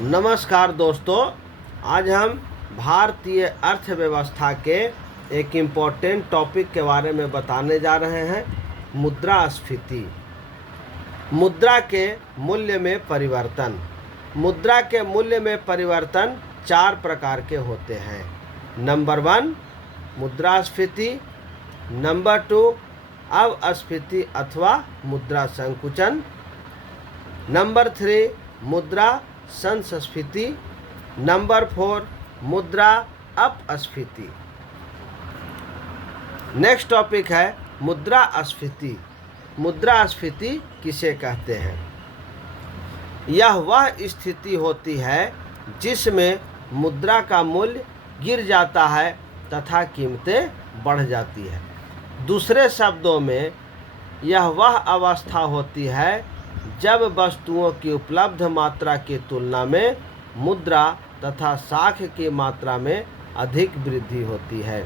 नमस्कार दोस्तों, आज हम भारतीय अर्थव्यवस्था के एक इम्पोर्टेंट टॉपिक के बारे में बताने जा रहे हैं। मुद्रास्फीति। मुद्रा के मूल्य में परिवर्तन। मुद्रा के मूल्य में परिवर्तन 4 प्रकार के होते हैं। नंबर 1 मुद्रास्फीति, नंबर 2 अवस्फीति अथवा मुद्रा संकुचन, नंबर 3 मुद्रा संस्फीति, नंबर 4 मुद्रा अपस्फीति। नेक्स्ट टॉपिक है मुद्रास्फीति। मुद्रास्फीति किसे कहते हैं? यह वह स्थिति होती है जिसमें मुद्रा का मूल्य गिर जाता है तथा कीमतें बढ़ जाती है। दूसरे शब्दों में यह वह अवस्था होती है जब वस्तुओं की उपलब्ध मात्रा की तुलना में मुद्रा तथा साख की मात्रा में अधिक वृद्धि होती है।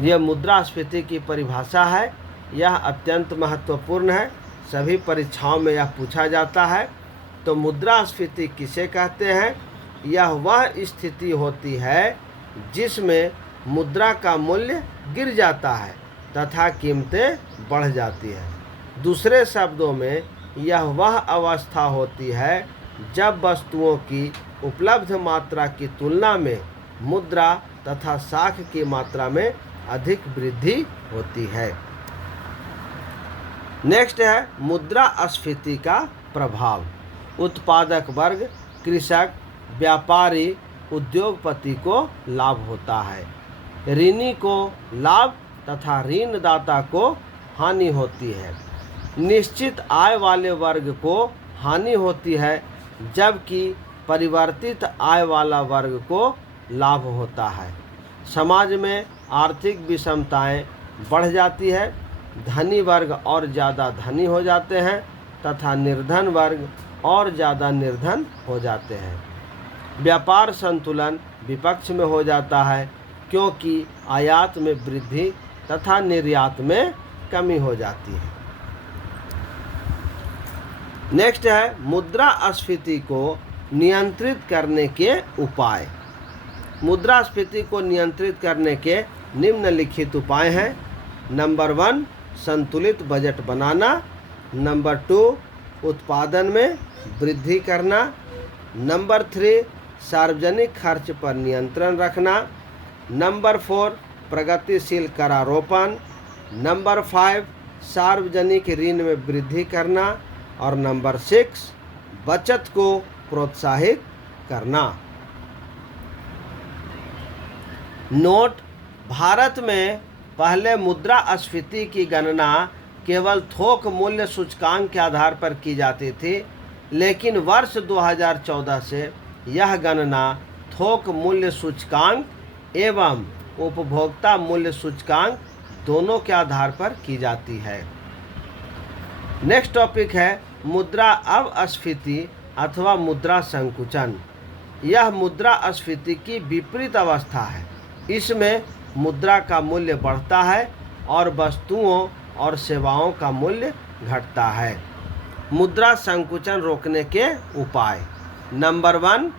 यह मुद्रास्फीति की परिभाषा है। यह अत्यंत महत्वपूर्ण है। सभी परीक्षाओं में यह पूछा जाता है। तो मुद्रास्फीति किसे कहते हैं? यह वह स्थिति होती है जिसमें मुद्रा का मूल्य गिर जाता है तथा कीमतें बढ़ जाती है। दूसरे शब्दों में यह वह अवस्था होती है जब वस्तुओं की उपलब्ध मात्रा की तुलना में मुद्रा तथा साख की मात्रा में अधिक वृद्धि होती है। नेक्स्ट है मुद्रास्फीति का प्रभाव। उत्पादक वर्ग, कृषक, व्यापारी, उद्योगपति को लाभ होता है। ऋणी को लाभ तथा ऋणदाता को हानि होती है। निश्चित आय वाले वर्ग को हानि होती है जबकि परिवर्तित आय वाला वर्ग को लाभ होता है। समाज में आर्थिक विषमताएं बढ़ जाती है। धनी वर्ग और ज़्यादा धनी हो जाते हैं तथा निर्धन वर्ग और ज़्यादा निर्धन हो जाते हैं। व्यापार संतुलन विपक्ष में हो जाता है क्योंकि आयात में वृद्धि तथा निर्यात में कमी हो जाती है। नेक्स्ट है मुद्रास्फीति को नियंत्रित करने के उपाय। मुद्रास्फीति को नियंत्रित करने के निम्नलिखित उपाय हैं। नंबर 1 संतुलित बजट बनाना, नंबर 2 उत्पादन में वृद्धि करना, नंबर 3 सार्वजनिक खर्च पर नियंत्रण रखना, नंबर 4 प्रगतिशील करारोपण, नंबर 5 सार्वजनिक ऋण में वृद्धि करना और नंबर 6 बचत को प्रोत्साहित करना। नोट: भारत में पहले मुद्रास्फीति की गणना केवल थोक मूल्य सूचकांक के आधार पर की जाती थी, लेकिन वर्ष 2014 से यह गणना थोक मूल्य सूचकांक एवं उपभोक्ता मूल्य सूचकांक दोनों के आधार पर की जाती है। नेक्स्ट टॉपिक है मुद्रा अवस्फीति अथवा मुद्रा संकुचन। यह मुद्रास्फीति की विपरीत अवस्था है। इसमें मुद्रा का मूल्य बढ़ता है और वस्तुओं और सेवाओं का मूल्य घटता है। मुद्रा संकुचन रोकने के उपाय। नंबर 1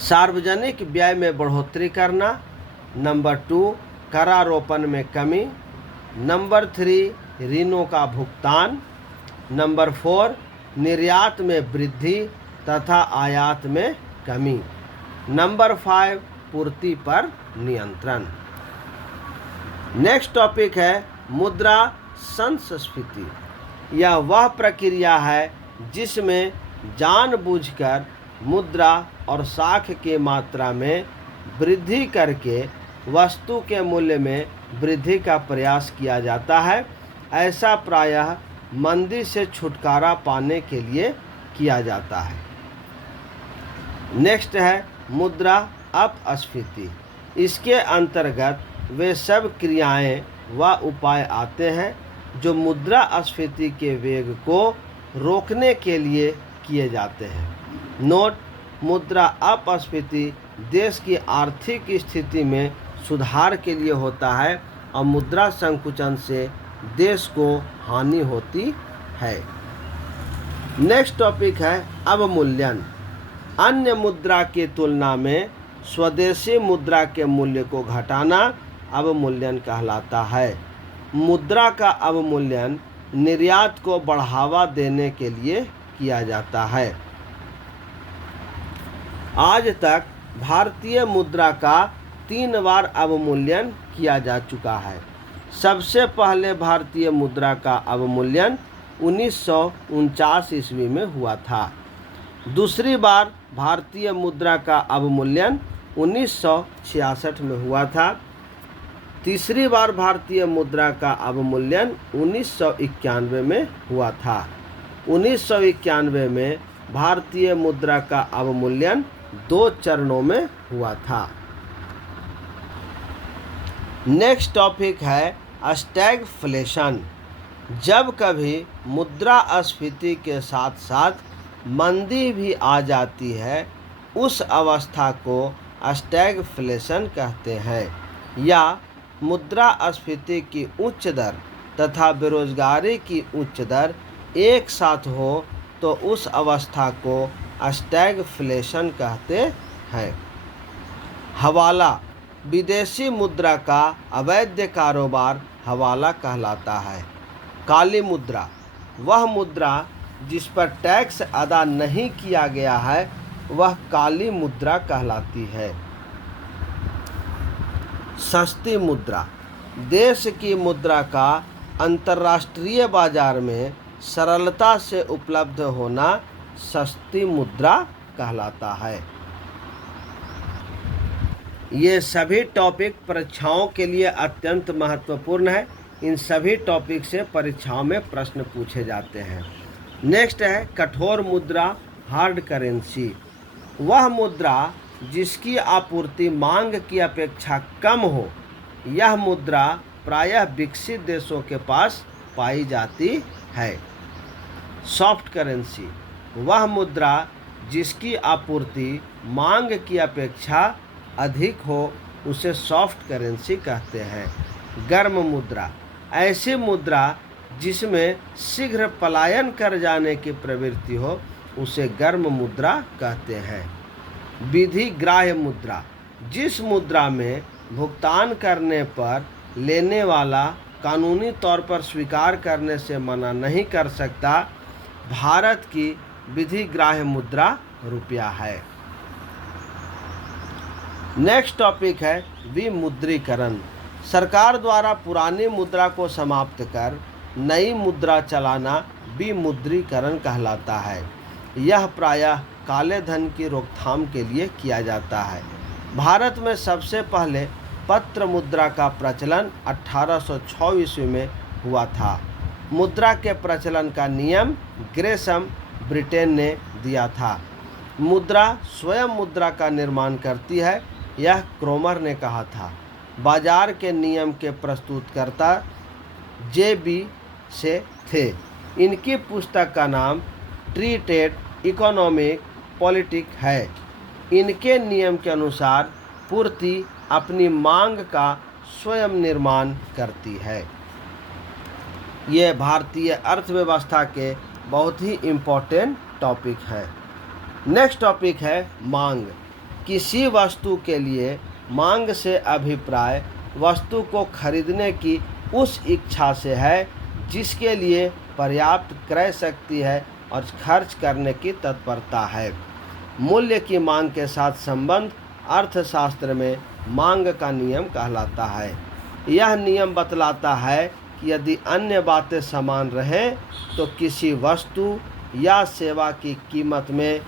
सार्वजनिक व्यय में बढ़ोतरी करना, नंबर 2 करारोपण में कमी, नंबर 3 ऋणों का भुगतान, नंबर 4 निर्यात में वृद्धि तथा आयात में कमी, नंबर 5 पूर्ति पर नियंत्रण। नेक्स्ट टॉपिक है मुद्रा संस्फीति। यह वह प्रक्रिया है जिसमें जानबूझकर मुद्रा और साख की मात्रा में वृद्धि करके वस्तु के मूल्य में वृद्धि का प्रयास किया जाता है। ऐसा प्रायः मंदी से छुटकारा पाने के लिए किया जाता है। नेक्स्ट है मुद्रा अपस्फीति। इसके अंतर्गत वे सब क्रियाएं व उपाय आते हैं जो मुद्रास्फीति के वेग को रोकने के लिए किए जाते हैं। नोट: मुद्रा अपस्फीति देश की आर्थिक स्थिति में सुधार के लिए होता है और मुद्रा संकुचन से देश को हानि होती है। नेक्स्ट टॉपिक है अवमूल्यन। अन्य मुद्रा की तुलना में स्वदेशी मुद्रा के मूल्य को घटाना अवमूल्यन कहलाता है। मुद्रा का अवमूल्यन निर्यात को बढ़ावा देने के लिए किया जाता है। आज तक भारतीय मुद्रा का 3 बार अवमूल्यन किया जा चुका है। सबसे पहले भारतीय मुद्रा का अवमूल्यन 1949 ईस्वी में हुआ था। दूसरी बार भारतीय मुद्रा का अवमूल्यन 1966 में हुआ था। तीसरी बार भारतीय मुद्रा का अवमूल्यन 1991 में हुआ था। 1991 में भारतीय मुद्रा का अवमूल्यन 2 चरणों में हुआ था। नेक्स्ट टॉपिक है स्टैगफ्लेशन। जब कभी मुद्रास्फीति के साथ साथ मंदी भी आ जाती है, उस अवस्था को स्टैगफ्लेशन कहते हैं। या मुद्रास्फीति की उच्च दर तथा बेरोजगारी की उच्च दर एक साथ हो तो उस अवस्था को स्टैगफ्लेशन कहते हैं। हवाला, विदेशी मुद्रा का अवैध कारोबार हवाला कहलाता है। काली मुद्रा, वह मुद्रा जिस पर टैक्स अदा नहीं किया गया है वह काली मुद्रा कहलाती है। सस्ती मुद्रा, देश की मुद्रा का अंतर्राष्ट्रीय बाजार में सरलता से उपलब्ध होना सस्ती मुद्रा कहलाता है। ये सभी टॉपिक परीक्षाओं के लिए अत्यंत महत्वपूर्ण है। इन सभी टॉपिक से परीक्षाओं में प्रश्न पूछे जाते हैं। नेक्स्ट है कठोर मुद्रा, हार्ड करेंसी। वह मुद्रा जिसकी आपूर्ति मांग की अपेक्षा कम हो। यह मुद्रा प्रायः विकसित देशों के पास पाई जाती है। सॉफ्ट करेंसी, वह मुद्रा जिसकी आपूर्ति मांग की अपेक्षा अधिक हो उसे सॉफ्ट करेंसी कहते हैं। गर्म मुद्रा, ऐसी मुद्रा जिसमें शीघ्र पलायन कर जाने की प्रवृत्ति हो उसे गर्म मुद्रा कहते हैं। विधि ग्राह्य मुद्रा, जिस मुद्रा में भुगतान करने पर लेने वाला कानूनी तौर पर स्वीकार करने से मना नहीं कर सकता। भारत की विधि ग्राह्य मुद्रा रुपया है। नेक्स्ट टॉपिक है विमुद्रीकरण। सरकार द्वारा पुरानी मुद्रा को समाप्त कर नई मुद्रा चलाना विमुद्रीकरण कहलाता है। यह प्रायः काले धन की रोकथाम के लिए किया जाता है। भारत में सबसे पहले पत्र मुद्रा का प्रचलन 1806 ईस्वी में हुआ था। मुद्रा के प्रचलन का नियम ग्रेसम ब्रिटेन ने दिया था। मुद्रा स्वयं मुद्रा का निर्माण करती है, यह क्रोमर ने कहा था। बाजार के नियम के प्रस्तुतकर्ता जे.बी. से थे। इनकी पुस्तक का नाम ट्रीटेड इकोनॉमिक पॉलिटिक है। इनके नियम के अनुसार पूर्ति अपनी मांग का स्वयं निर्माण करती है। ये भारतीय अर्थव्यवस्था के बहुत ही इम्पोर्टेंट टॉपिक है। नेक्स्ट टॉपिक है मांग। किसी वस्तु के लिए मांग से अभिप्राय वस्तु को खरीदने की उस इच्छा से है जिसके लिए पर्याप्त क्रय शक्ति है और खर्च करने की तत्परता है। मूल्य की मांग के साथ संबंध अर्थशास्त्र में मांग का नियम कहलाता है। यह नियम बतलाता है कि यदि अन्य बातें समान रहें तो किसी वस्तु या सेवा की कीमत में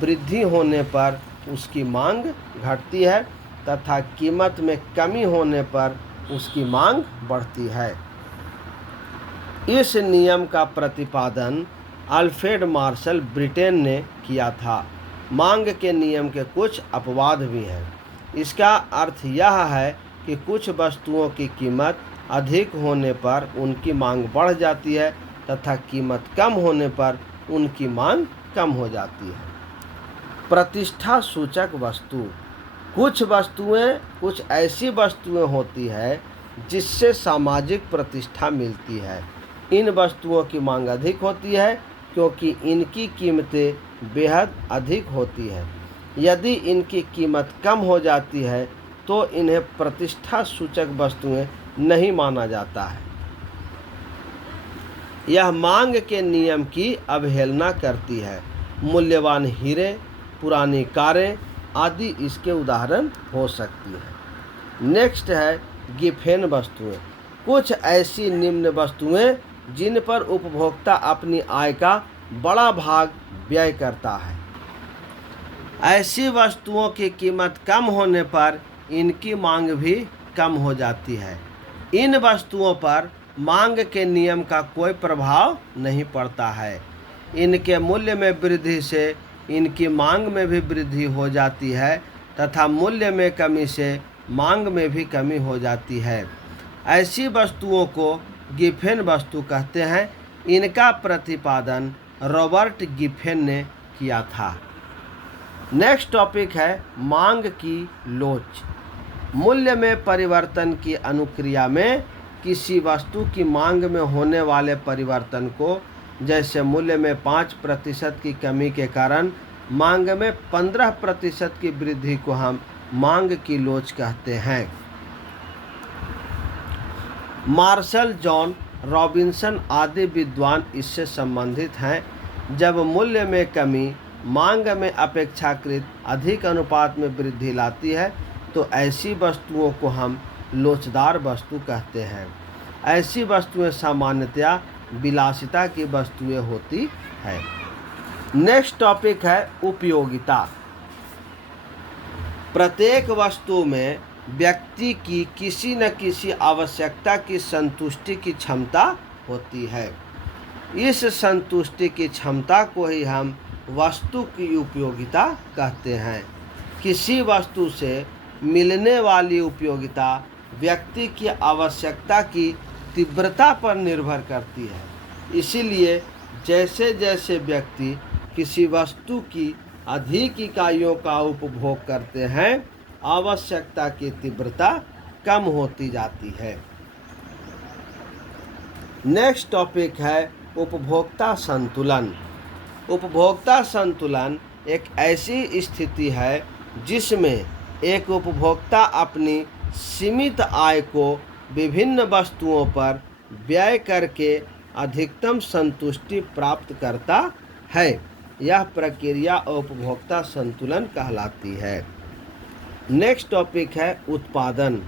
वृद्धि होने पर उसकी मांग घटती है तथा कीमत में कमी होने पर उसकी मांग बढ़ती है। इस नियम का प्रतिपादन अल्फ्रेड मार्शल ब्रिटेन ने किया था। मांग के नियम के कुछ अपवाद भी हैं। इसका अर्थ यह है कि कुछ वस्तुओं की कीमत अधिक होने पर उनकी मांग बढ़ जाती है तथा कीमत कम होने पर उनकी मांग कम हो जाती है। प्रतिष्ठा सूचक वस्तु, कुछ ऐसी वस्तुएं होती है जिससे सामाजिक प्रतिष्ठा मिलती है। इन वस्तुओं की मांग अधिक होती है क्योंकि इनकी कीमतें बेहद अधिक होती है। यदि इनकी कीमत कम हो जाती है तो इन्हें प्रतिष्ठा सूचक वस्तुएं नहीं माना जाता है। यह मांग के नियम की अवहेलना करती है। मूल्यवान हीरे, पुरानी कारें आदि इसके उदाहरण हो सकती हैं। नेक्स्ट है गिफेन वस्तुएं। कुछ ऐसी निम्न वस्तुएं जिन पर उपभोक्ता अपनी आय का बड़ा भाग व्यय करता है। ऐसी वस्तुओं की कीमत कम होने पर इनकी मांग भी कम हो जाती है। इन वस्तुओं पर मांग के नियम का कोई प्रभाव नहीं पड़ता है। इनके मूल्य में वृद्धि से इनकी मांग में भी वृद्धि हो जाती है तथा मूल्य में कमी से मांग में भी कमी हो जाती है। ऐसी वस्तुओं को गिफेन वस्तु कहते हैं। इनका प्रतिपादन रॉबर्ट गिफेन ने किया था। नेक्स्ट टॉपिक है मांग की लोच। मूल्य में परिवर्तन की अनुक्रिया में किसी वस्तु की मांग में होने वाले परिवर्तन को, जैसे मूल्य में 5% की कमी के कारण मांग में 15% की वृद्धि को हम मांग की लोच कहते हैं। मार्शल, जॉन रॉबिन्सन आदि विद्वान इससे संबंधित हैं। जब मूल्य में कमी मांग में अपेक्षाकृत अधिक अनुपात में वृद्धि लाती है तो ऐसी वस्तुओं को हम लोचदार वस्तु कहते हैं। ऐसी वस्तुएं सामान्यतया विलासिता की वस्तुएं होती है। नेक्स्ट टॉपिक है उपयोगिता। प्रत्येक वस्तु में व्यक्ति की किसी न किसी आवश्यकता की संतुष्टि की क्षमता होती है। इस संतुष्टि की क्षमता को ही हम वस्तु की उपयोगिता कहते हैं। किसी वस्तु से मिलने वाली उपयोगिता व्यक्ति की आवश्यकता की तीव्रता पर निर्भर करती है। इसीलिए जैसे जैसे व्यक्ति किसी वस्तु की अधिक इकाइयों का उपभोग करते हैं, आवश्यकता की तीव्रता कम होती जाती है। नेक्स्ट टॉपिक है उपभोक्ता संतुलन। उपभोक्ता संतुलन एक ऐसी स्थिति है जिसमें एक उपभोक्ता अपनी सीमित आय को विभिन्न वस्तुओं पर व्यय करके अधिकतम संतुष्टि प्राप्त करता है। यह प्रक्रिया उपभोक्ता संतुलन कहलाती है। नेक्स्ट टॉपिक है उत्पादन।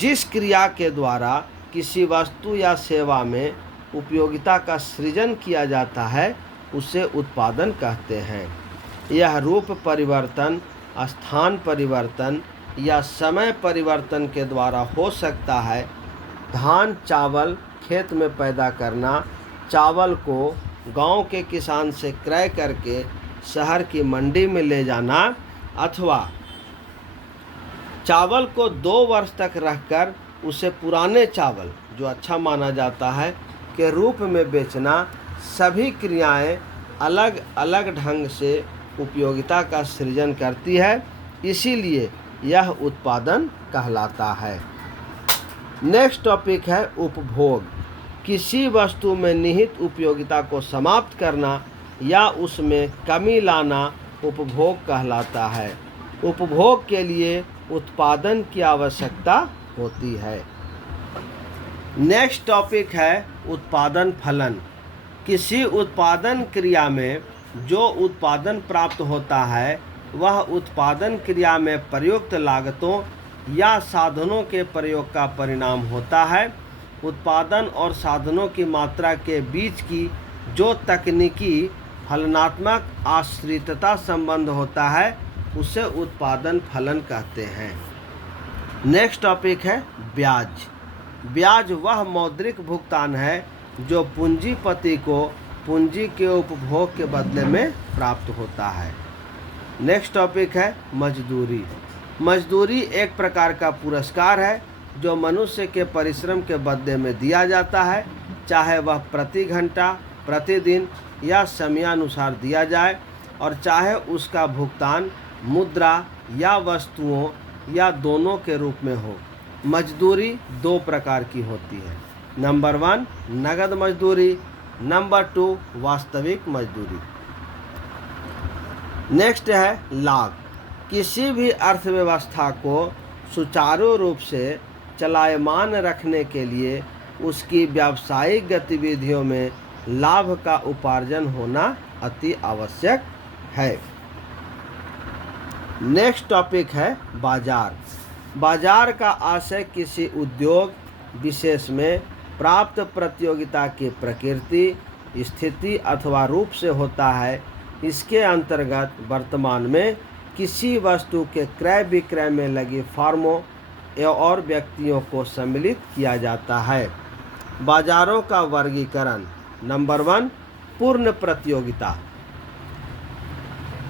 जिस क्रिया के द्वारा किसी वस्तु या सेवा में उपयोगिता का सृजन किया जाता है उसे उत्पादन कहते हैं। यह रूप परिवर्तन, स्थान परिवर्तन या समय परिवर्तन के द्वारा हो सकता है। धान चावल खेत में पैदा करना, चावल को गांव के किसान से क्रय करके शहर की मंडी में ले जाना, अथवा चावल को 2 वर्ष तक रखकर उसे पुराने चावल जो अच्छा माना जाता है के रूप में बेचना, सभी क्रियाएं अलग अलग ढंग से उपयोगिता का सृजन करती है। इसीलिए यह उत्पादन कहलाता है। नेक्स्ट टॉपिक है उपभोग। किसी वस्तु में निहित उपयोगिता को समाप्त करना या उसमें कमी लाना उपभोग कहलाता है। उपभोग के लिए उत्पादन की आवश्यकता होती है। नेक्स्ट टॉपिक है उत्पादन फलन। किसी उत्पादन क्रिया में जो उत्पादन प्राप्त होता है वह उत्पादन क्रिया में प्रयुक्त लागतों या साधनों के प्रयोग का परिणाम होता है। उत्पादन और साधनों की मात्रा के बीच की जो तकनीकी फलनात्मक आश्रितता संबंध होता है उसे उत्पादन फलन कहते हैं। नेक्स्ट टॉपिक है ब्याज। ब्याज वह मौद्रिक भुगतान है जो पूंजीपति को पूंजी के उपभोग के बदले में प्राप्त होता है। नेक्स्ट टॉपिक है मजदूरी। मजदूरी एक प्रकार का पुरस्कार है जो मनुष्य के परिश्रम के बदले में दिया जाता है, चाहे वह प्रति घंटा, प्रतिदिन या समयानुसार दिया जाए, और चाहे उसका भुगतान मुद्रा या वस्तुओं या दोनों के रूप में हो। मजदूरी 2 प्रकार की होती है। नंबर 1 नगद मजदूरी, नंबर 2 वास्तविक मजदूरी। नेक्स्ट है लाभ। किसी भी अर्थव्यवस्था को सुचारू रूप से चलायमान रखने के लिए उसकी व्यावसायिक गतिविधियों में लाभ का उपार्जन होना अति आवश्यक है। नेक्स्ट टॉपिक है बाजार। बाजार का आशय किसी उद्योग विशेष में प्राप्त प्रतियोगिता की प्रकृति, स्थिति अथवा रूप से होता है। इसके अंतर्गत वर्तमान में किसी वस्तु के क्रय विक्रय में लगी फर्मों और व्यक्तियों को सम्मिलित किया जाता है। बाजारों का वर्गीकरण। नंबर 1, पूर्ण प्रतियोगिता।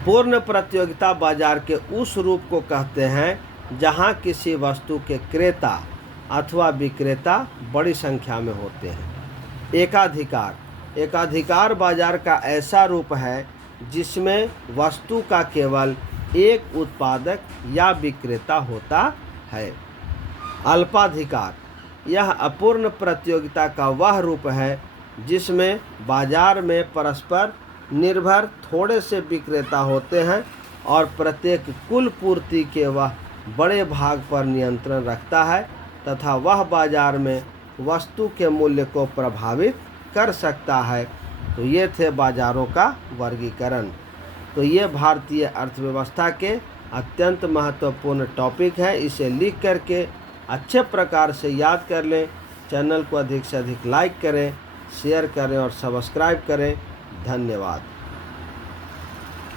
पूर्ण प्रतियोगिता बाजार के उस रूप को कहते हैं जहां किसी वस्तु के क्रेता अथवा विक्रेता बड़ी संख्या में होते हैं। एकाधिकार। एकाधिकार बाजार का ऐसा रूप है जिसमें वस्तु का केवल एक उत्पादक या विक्रेता होता है। अल्पाधिकार। यह अपूर्ण प्रतियोगिता का वह रूप है जिसमें बाजार में परस्पर निर्भर थोड़े से विक्रेता होते हैं और प्रत्येक कुल पूर्ति के वह बड़े भाग पर नियंत्रण रखता है तथा वह बाजार में वस्तु के मूल्य को प्रभावित कर सकता है। तो ये थे बाजारों का वर्गीकरण। तो ये भारतीय अर्थव्यवस्था के अत्यंत महत्वपूर्ण टॉपिक है। इसे लिख करके अच्छे प्रकार से याद कर लें। चैनल को अधिक से अधिक लाइक करें, शेयर करें और सब्सक्राइब करें। धन्यवाद।